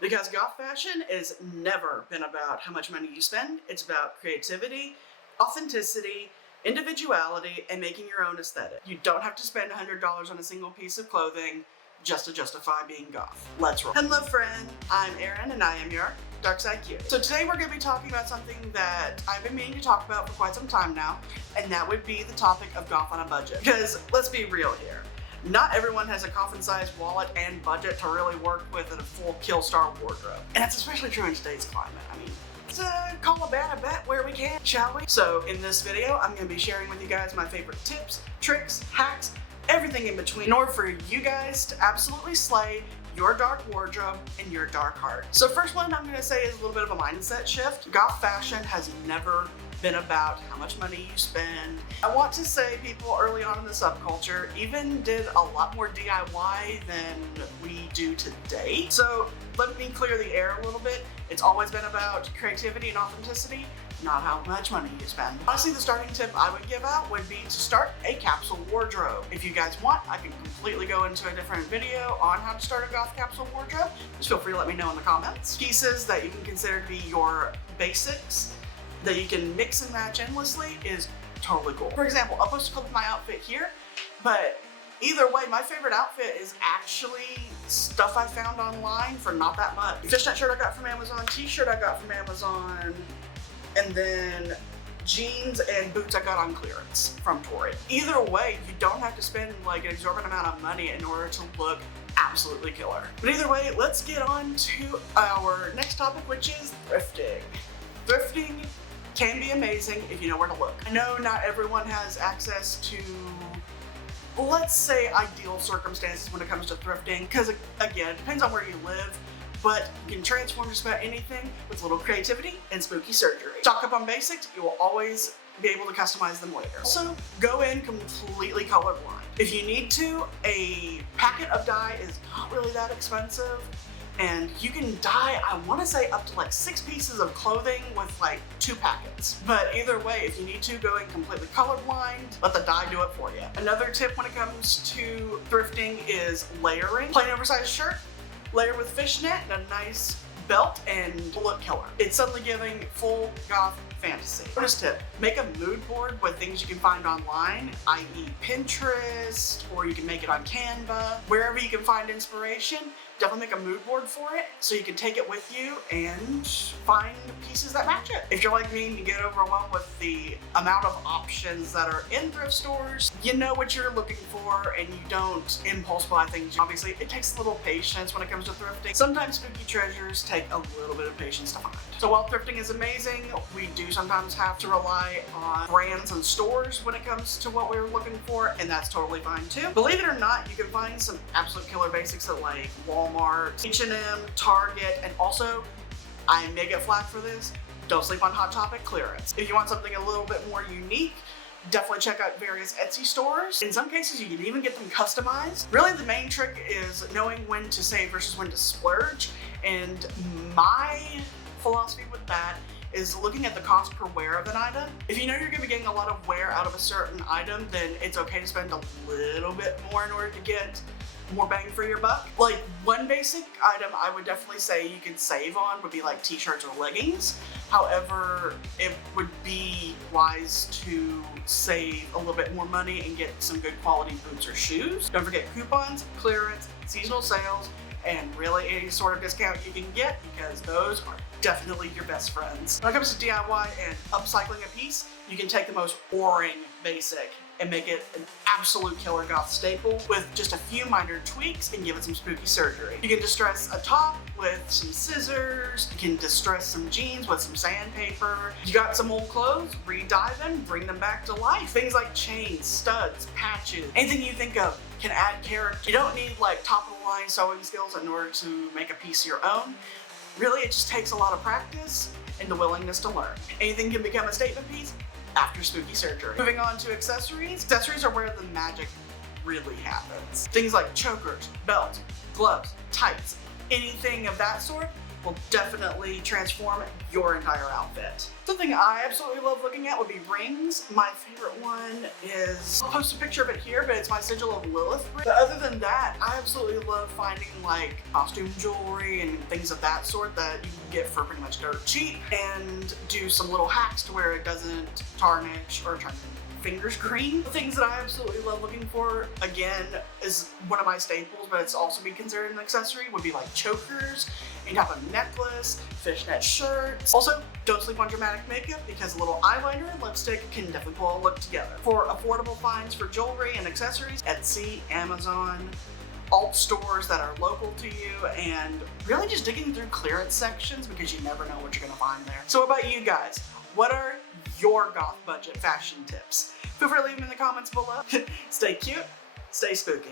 Because goth fashion has never been about how much money you spend. It's about creativity, authenticity, individuality, and making your own aesthetic. You don't have to spend $100 on a single piece of clothing just to justify being goth. Let's roll. Hello friend, I'm Erin and I am your Dark Side Cutie. So today we're going to be talking about something that I've been meaning to talk about for quite some time now, and that would be the topic of goth on a budget. Because let's be real here. Not everyone has a coffin-sized wallet and budget to really work with a full kill-star wardrobe. And that's especially true in today's climate. I mean, let's call a bad a bet where we can, shall we? So in this video, I'm going to be sharing with you guys my favorite tips, tricks, hacks, everything in between in order for you guys to absolutely slay your dark wardrobe and your dark heart. So first one I'm going to say is a little bit of a mindset shift. Goth fashion has never been about how much money you spend. I want to say people early on in the subculture even did a lot more DIY than we do today. So let me clear the air a little bit. It's always been about creativity and authenticity, not how much money you spend. Honestly, the starting tip I would give out would be to start a capsule wardrobe. If you guys want, I can completely go into a different video on how to start a goth capsule wardrobe. Just feel free to let me know in the comments. Pieces that you can consider to be your basics that you can mix and match endlessly is totally cool. For example, I'll post a clip of my outfit here, but either way, my favorite outfit is actually stuff I found online for not that much. Fishnet shirt I got from Amazon, t-shirt I got from Amazon, and then jeans and boots I got on clearance from Tory. Either way, you don't have to spend like an exorbitant amount of money in order to look absolutely killer. But either way, let's get on to our next topic, which is thrifting. Thrifting can be amazing if you know where to look. I know not everyone has access to, let's say, ideal circumstances when it comes to thrifting, because again, it depends on where you live, but you can transform just about anything with a little creativity and spooky surgery. Stock up on basics, you will always be able to customize them later. Also, go in completely colorblind. If you need to, a packet of dye is not really that expensive. And you can dye, I want to say, up to like 6 pieces of clothing with like 2 packets. But either way, if you need to, go in completely colorblind, let the dye do it for you. Another tip when it comes to thrifting is layering. Plain oversized shirt, layer with fishnet and a nice belt, and look killer. It's suddenly giving full goth fantasy. Bonus tip, make a mood board with things you can find online, i.e. Pinterest, or you can make it on Canva. Wherever you can find inspiration, definitely make a mood board for it so you can take it with you and find pieces that match it. If you're like me and you get overwhelmed with the amount of options that are in thrift stores, you know what you're looking for and you don't impulse buy things. Obviously, it takes a little patience when it comes to thrifting. Sometimes spooky treasures take a little bit of patience to find. So while thrifting is amazing, we do sometimes have to rely on brands and stores when it comes to what we're looking for, and that's totally fine too. Believe it or not, you can find some absolute killer basics at like Walmart, H&M, Target, and also, I may get flack for this, don't sleep on Hot Topic clearance. If you want something a little bit more unique, definitely check out various Etsy stores. In some cases, you can even get them customized. Really, the main trick is knowing when to save versus when to splurge, and my philosophy with that is looking at the cost per wear of an item. If you know you're going to be getting a lot of wear out of a certain item, then it's okay to spend a little bit more in order to get more bang for your buck. Like one basic item I would definitely say you could save on would be like t-shirts or leggings. However, it would be wise to save a little bit more money and get some good quality boots or shoes. Don't forget coupons, clearance, seasonal sales, and really any sort of discount you can get, because those are definitely your best friends. When it comes to DIY and upcycling a piece, you can take the most boring basic and make it an absolute killer goth staple with just a few minor tweaks and give it some spooky surgery. You can distress a top with some scissors, you can distress some jeans with some sandpaper. You got some old clothes, re-dye them, bring them back to life. Things like chains, studs, patches, anything you think of can add character. You don't need like top of the line sewing skills in order to make a piece your own. Really, it just takes a lot of practice and the willingness to learn. Anything can become a statement piece after spooky surgery. Moving on to accessories. Accessories are where the magic really happens. Things like chokers, belts, gloves, tights, anything of that sort will definitely transform your entire outfit. Something I absolutely love looking at would be rings. My favorite one is, I'll post a picture of it here, but it's my Sigil of Lilith ring. But other than that, I absolutely love finding like costume jewelry and things of that sort that you can get for pretty much dirt cheap, and do some little hacks to where it doesn't tarnish or turn fingers green. The things that I absolutely love looking for, again, is one of my staples, but it's also be considered an accessory, would be like chokers, any type of necklace, fishnet shirts. Also, don't sleep on dramatic makeup, because a little eyeliner and lipstick can definitely pull a look together. For affordable finds for jewelry and accessories, Etsy, Amazon, alt stores that are local to you, and really just digging through clearance sections, because you never know what you're gonna find there. So what about you guys? What are your goth budget fashion tips? Feel free to leave them in the comments below. Stay cute, stay spooky.